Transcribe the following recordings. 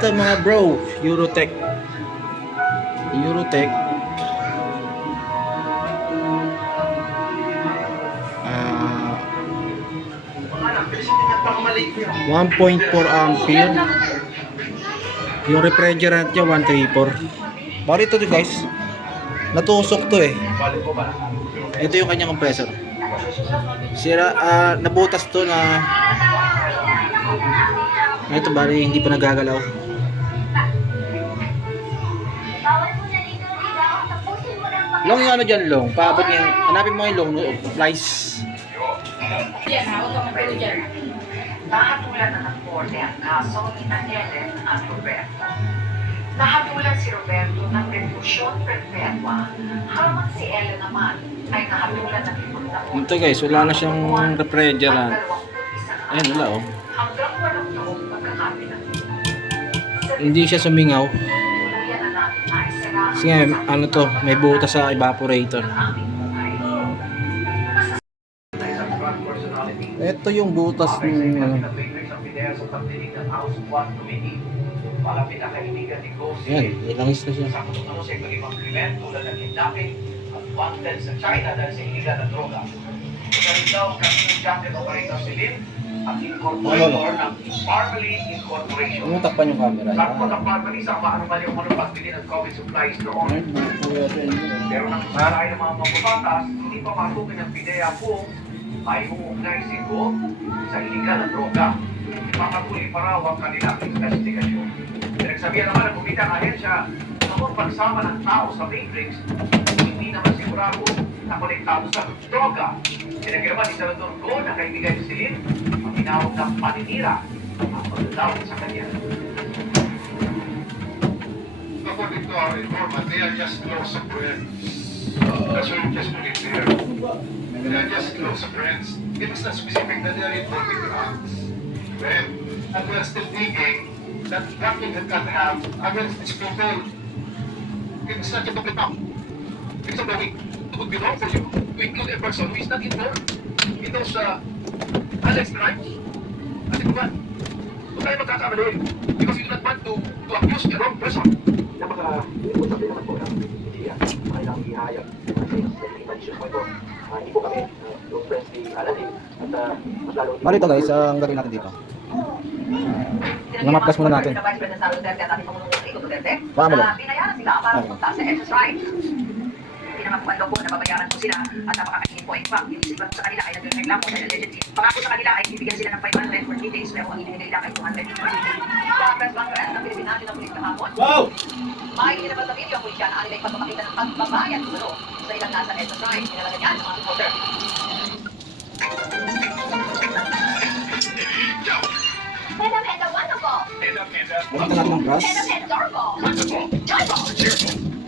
Ito mga bro, Eurotech. Eurotech. Ah, 1.4 ampere. Yung refrigerant niya 134. Bali ito guys. Natusok to eh. Ito yung kanyang compressor. Sira, ah, nabutas to na ito bali hindi pa nagagalaw. Long yung ano dyan, long. Paabot niya. Hanapin mo yung long, no? Flies. Yan, huwag ka magpilo dyan. Nahatulan na ng korte ang kaso ni na Ellen at Roberto. Nahatulan si Roberto ng revolusyon perpetua, habang si Ellen naman ay nahatulan ng limang taon. Ito guys, wala na siyang refrigerant. Isang Ayun, wala oh. Hanggang walong taong pagkakabilang. Sa Hindi siya sumingaw. Kasi nga, ano to, may butas sa evaporator. Ito yung butas ng ano. Yan, ilangis na siya. wanted sa China dahil sa iligal na droga. Magaling daw ang kanyang jacket operator si Lin at incorporator ng Parmalee Incorporation. Ano takpan yung camera? Sakto ng Parmalee sa maanumal yung mga pagbili ng COVID supplies noon. Pero nang maray ng mga mambabatas, hindi pa matukoy ng PIDEA kung ay uugnay si Go sa iligal na droga. Ipapatuloy pa raw ang kanilang investigasyon. Pinagsabihan naman ng kumitang ahensya na kung pagsama ng tao sa Matrix, hindi naman sigurado na konektado sa droga. Pinagiraman ni Salvador Go na kaibigan Celine ang tinawag ng paninira ang pagdadawit sa kanya. According to our informant, they are just close friends. That's why we just put it there. They are just close friends. It is not specific that they are involved in drugs. Well, and we are still thinking that nothing that can have against these people. It is not a public up. It's a way. It would be wrong for you to include a person who is not involved in those uh, alleged crimes. Kasi kung ba, huwag tayo magkakamali. Because you do not want to, to accuse the wrong person. Napaka, hindi po sabi naman po ng media, ay nang ihayag kasi sa intention po ito. Ah, Hindi po kami uh, yung friends ni Aladdin at uh, mas lalo Bali ito guys, ang gagawin natin dito. Mga plus muna natin. Na. Baka mo lang. na Pinayaran sila para pumunta sa exercise. Pinamakuan daw po na babayaran po sila at napakakainin po. In fact, yung isipan sa kanila ay nagreklamo dahil allegedly. Pangako sa kanila ay bibigyan sila ng 500 for details pero ang ibinigay lang ay 200 for details. Sa press conference ng Pilipinas ng Pulis kahapon, Wow! may inilabas sa video ang pulisya na anilay pagpapakita ng pagbabayad siguro sa ilang nasa exercise. Pinalaga niya ng mga supporter. Panda Panda Wonderful! Balik na natin ng brush. Panda Panda Adorable! Joyful! Incredible!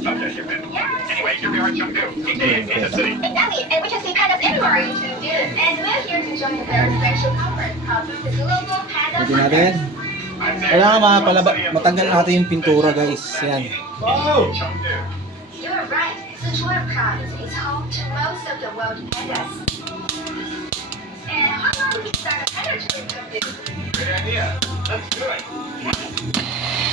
Anyway, here we are in Chengdu, Kansas City. Exactly, and we can see pandas everywhere in Chengdu. And we're here to join their special conference called the Global Panda matanggal natin yung pintura guys. Yan. Is home to most of the pandas. Let's do it.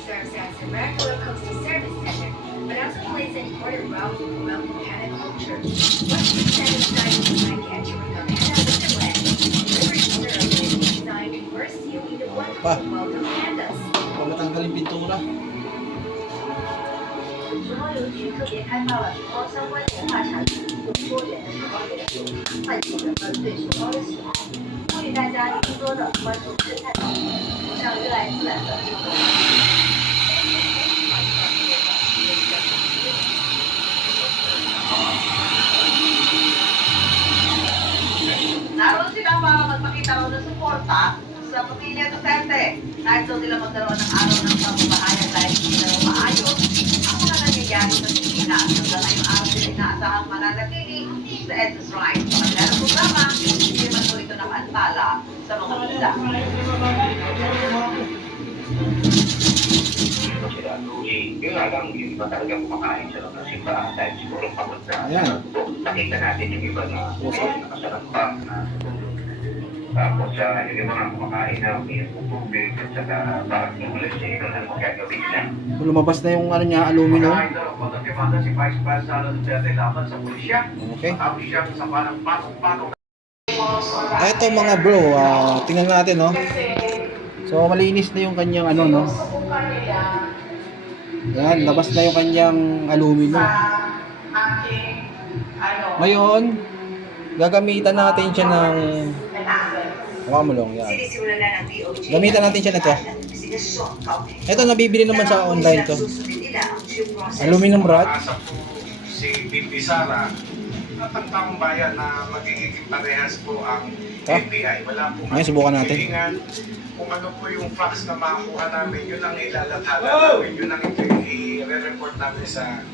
serves as a regular coastal service center, but also plays an important role in promoting panda culture. Once the center started to capturing of panda wonderland, every corner of it is designed to immerse you in the wonderful world of pandas. Pag matanggal yung pintura. 时光邮局特别开发了熊猫相关文化产品，用多元的时光元素，唤起人们对熊猫的喜爱，呼吁大家多多的关注生态保护，崇尚热爱自然的生活。 Naroon sila para magpakita raw ng suporta sa pamilya Duterte. Kahit daw nila magkaroon ng araw ng pamamahayag dahil hindi na maayos ang mga nangyayari sa Pilipinas. Hanggang ngayong araw sila inaasahang mananatili sa Edsus Right. Sa kanilang programa, hindi po ito nakantala sa mga bida. Sila. Eh, yun nga lang, yung iba talaga kumakain sila ng simbahan dahil siguro pagod na. Ayan. Nakita natin yung iba na nakasarap pa na tapos sa yung iba nga kumakain na ng tubig at saka parang tumulis eh, ito na magagawin niya. Lumabas na yung ano niya, aluminum. Pagkakimanda si Vice President Duterte laban sa pulisya. Okay. Tapos siya sa parang patong-patong Ito mga bro, ah, tingnan natin no. So malinis na yung kanyang ano no. Yan, labas na yung kanyang aluminum. Ngayon, gagamitan natin siya ng Hawa mo lang, yan. Na. Gamitan natin siya investigasyon kaugnay Ito nabibili naman sa online to. Aluminum rod. Si Bibi Sara at ang taong bayan na magiging parehas po ang Ah. Po Ngayon, subukan natin. Kung ano po yung facts na makakuha namin, yun ang ilalathala namin. Yun ang i-report namin sa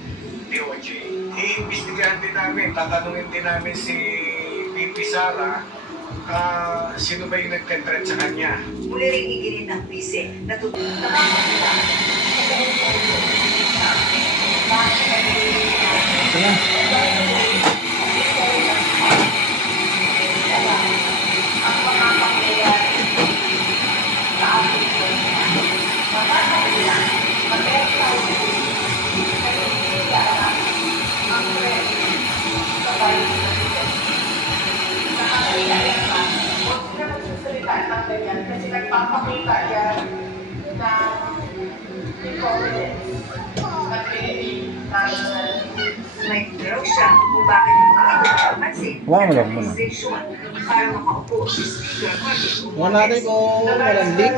DOJ. Iimbestigahan din namin, tatanungin din namin si Bibi Sara ah, sino ba yung nagtentret sa kanya. Muli ring iginin ng bise na tut- Ito na. Nagpapakita yan na incompetence ng Philippine National Nag-draw siya kung bakit Hawakan mo lang ng muna. organization para makaupo si Speaker Martin Tingnan natin kung walang leak.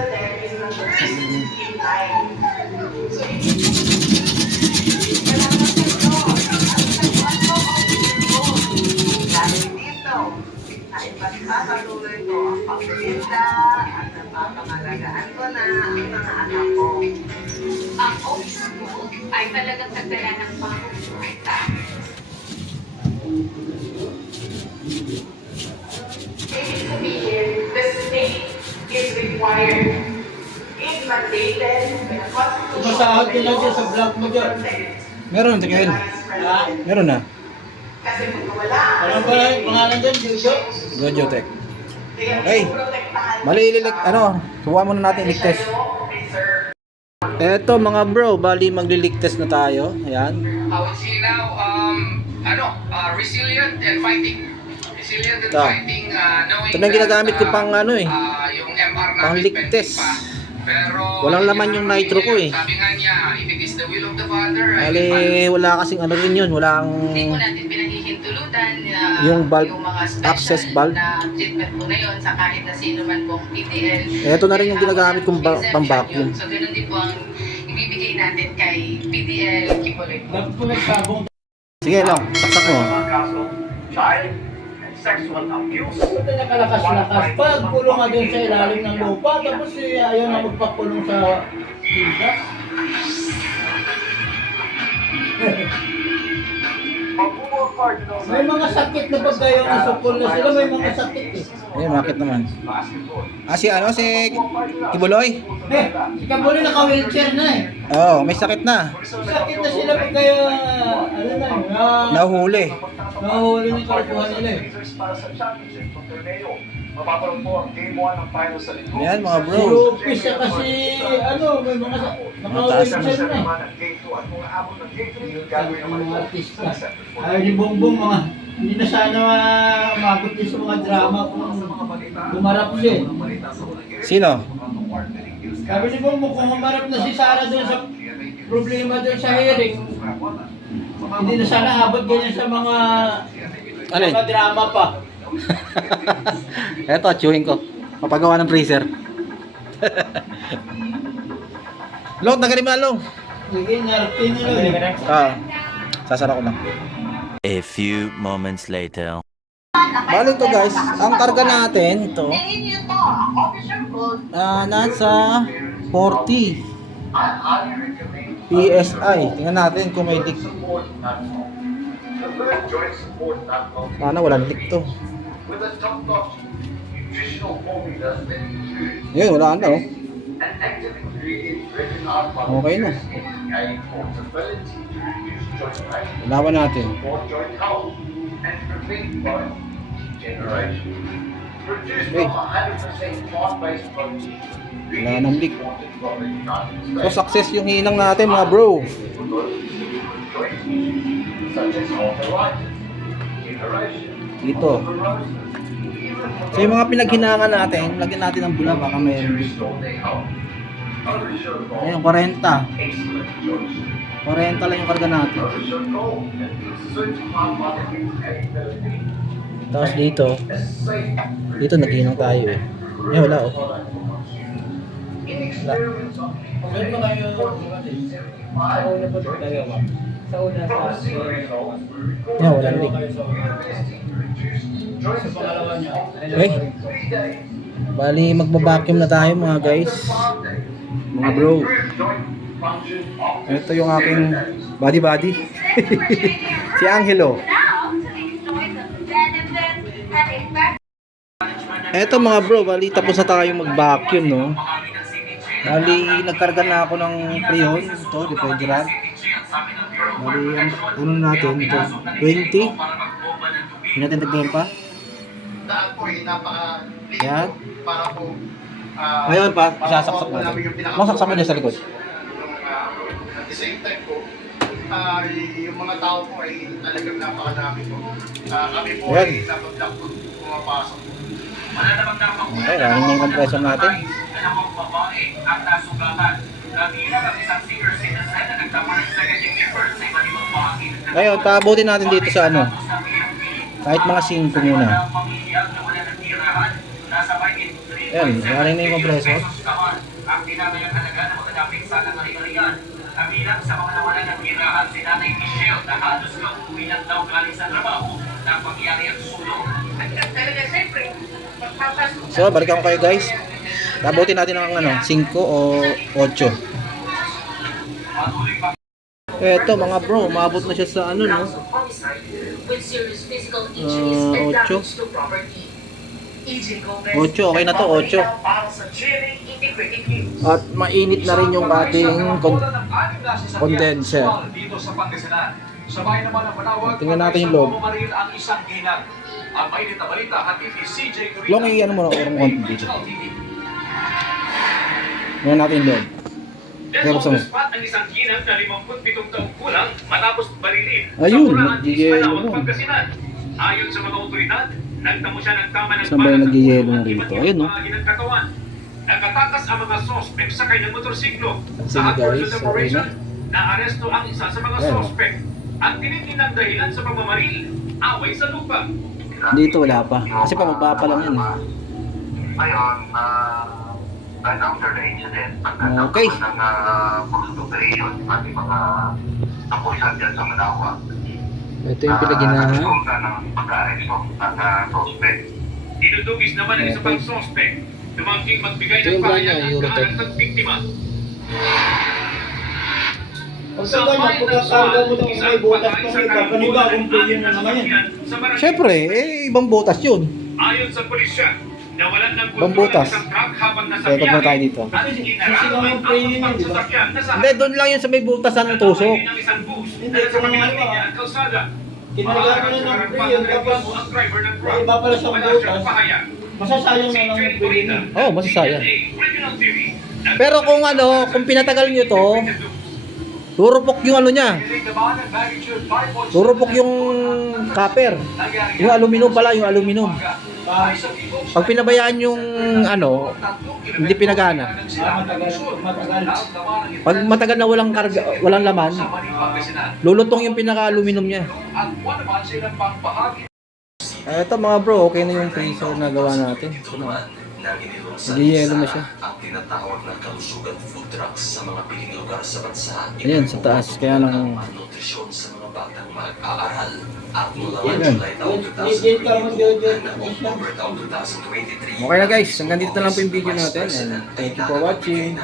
Ay pagkakatuloy ko ang pagbilinda at napapangalagaan ko na ang mga anak ko. Ang office mo ay talagang nagdala ng pangungkita. Ibig sabihin, the state is required, is mandated by the Constitution. Masahod ka lang dyan sa vlog mo dyan. Meron. Ha? Meron na. Kasi kung wala, Anong pala yung pangalan dyan? Jojo? Gojo Tech. kaya Okay. Malililik, ano, subukan muna natin leak test. Eto mga bro, bali magli-leak test na tayo. Ayan. I would say now, um, ano, uh, resilient and fighting. Resilient and Ito. fighting, uh, knowing Ito na yung ginagamit ko pang ano eh. uh, yung MR namin Pang leak pending test. pa. Pero, Walang laman yung nitro ko eh. Sabi nga niya, if it is the will of the Father, I Bali, will follow. wala kasing ano rin yun. Walang... Hindi po natin pinahihintulutan uh, Yung valve, mga special access valve. na treatment po na yun sa kahit na sino man pong PTL. Eto na rin yung ginagamit kong ba- Exemption pang-vacuum. yun. So, ganun din po ang ibibigay natin kay PTL Kibuloy po. Dapat po nagsabong Sige lang, saksak mo. Kaso, child sexual abuse. Ba't na nakalakas-lakas? Pag pulong nga dun sa ilalim ng lupa, tapos eh, ayaw na magpapulong sa tiga. May mga sakit na pag kayo nasukol na sila, may mga sakit eh. Ayun, bakit naman? Ah, si ano, si Kibuloy? Eh, si Kabuli naka-wheelchair na eh. Oo, oh, may sakit na. Sakit na sila pag kayo, ano na, na, Nahuhuli. nahuli ng kalukuhan nila eh. Mapaparoon po ang game 1 ng final sa linggo. Ayan mga bro. Rupis siya kasi, ano, may mga sa- naka-wheelchair na eh. game 2 at kung aabot ng game 3, yung gagawin naman mga artista. sa Center for Ay, ni Bongbong mga, hindi na sana umabot din sa mga drama kung bumarap siya eh. Sino? Sabi ni Bongbong, kung umarap na si Sara doon sa problema doon sa hearing, hindi na sana abot ganyan sa mga Ano yun? mga drama pa. Eto, chewing ko. Papagawa ng freezer. Long, tagalim na long. Sige, narapin nila eh. Ah, sasara ko lang. A few moments later. Bali to guys, ang karga natin ito, ah, nasa 40 PSI. Tingnan natin kung may leak. Sana walang leak to. With a top-notch nutritional formulas that include Yun, wala na oh. An activity written out by Okay na. a portability to reduce joint pain Laban natin. or joint health and prevent bone degeneration. Produced Okay. from 100% plant-based protein. Wala nang leak. Imported from the United So success yung hinang natin mga bro. Such as arthritis, degeneration, Dito. So yung mga pinaghinangan natin, lagyan natin ng bula baka. Overshoot Ayun, 40. excellent choice. 40 lang yung karga natin. Tapos dito, dito naghinang tayo eh. Eh wala oh. In experiments on people Saan ba kayo, aged 40 to 75, Sa una? Sa recorded. Yeah, wala kayo sa... Pangalawa niya. Okay. Bali magbabacuum na tayo mga guys. Mga bro. Ito yung aking seven days. body body. si Angelo. Eto mga bro, bali tapos na tayo mag-vacuum no. Bali nagkarga na ako ng Freon, ito, refrigerant. Bali ang ano natin ito, 20. Hindi natin dagdagan pa. Daan po ay napaka Yan. para po ah, Ngayon pa, para sasaksak makuha po namin natin. yung pinaka- Masaksak mo dyan sa likod. Yung, ah, at the same time po, ah, yung mga tao po ay talagang napakadami po. Ah, kami po Ayan. ay napag-lock po pumapasok po. Okay, running na yung compressor natin. Dalawang babae ang nasugatan. Nabilang ang isang senior citizen ng ng Ngayon, paabutin natin dito sa ano. Kahit mga 5 muna. Ayan, running na yung compressor. Ang halaga ng mga daping sa kangalian. Kabilang sa mga nawalan ng tirahan si Nanay Michelle na halos na uwi lang daw galing sa trabaho na pangyari ang sulong. So, balikan ko kayo guys. Tabutin natin ng ano, 5 o 8. Eto mga bro, umabot na siya sa ano no. Easy Gomez. 8, okay na to, 8. Para sa chilling integrated news. At mainit na rin yung ating con- condenser. Tingnan natin yung loob. Ang mainit na balita hatid ni CJ Corina. Long i ano mo na orong konti dito. Tingnan natin yung loob. Kaya mo. On the spot ang isang ginang na 57 taong kulang matapos barilin Ayun, sa Manawag, na. Pangasinan. Ayon sa mga otoridad, nagtamo siya ng tama ng Saan ba yung sa ulo na at rito? Ayun, no? Nakatakas ang mga sospek sakay ng motorsiklo. Sa okay operation, na. naaresto ang isa sa mga sospek. Ang tinitinang dahilan sa pagmamaril, away sa lupa. Dito wala pa. Kasi pababa pa lang yun eh. Ngayon, uh, and after the incident, Okay. ng uh, pursuit operation, ating mga kapulisan dyan sa Manawa. Ito yung pinaginahan. Resulta ng pag-aresto ng uh, suspect. Dinudugis naman ang isa pang sospek. Tumangking magbigay Ito ng pahayag Eurotech. kaanak ng biktima. Pag sa kanya, pagkakarga mo ng may butas ng iba, panibagong billion na naman yan. Siyempre, eh, ibang butas yun. Ayon sa pulisya, nawalan ng Ibang kontrol butas. ang isang truck habang nasa Kaya na tayo dito. Yung training ang yun, di ba? Hindi, doon lang yun sa may butas ng tusok. ng Hindi, kung ano, ng. Kinarga ko na ng pre yun, tapos ng may iba pala siyang butas. Masasayang na lang Corina, yun. Oo, masasayang. Regional TV. Pero kung ano, kung pinatagal nyo to, turupok yung ano niya. Turupok yung copper. Yung aluminum pala, yung aluminum. Pag pinabayaan yung ano, hindi pinagana. Pag matagal na walang karga, walang laman, lulutong yung pinaka-aluminum niya. Eh, ito mga bro, okay na yung freezer na gawa natin. Ito na. Nagiyelo na siya. ang tinatawag na kalusugan food trucks sa mga piling lugar sa bansa. Ayan, sa taas. Kaya lang, Malnutrisyon sa mga batang mag-aaral. At mula. July taong Legit ka mo, Jojo. 2022 hanggang October taong 2023. Okay na guys, hanggang dito na lang po yung video natin. And thank you for watching.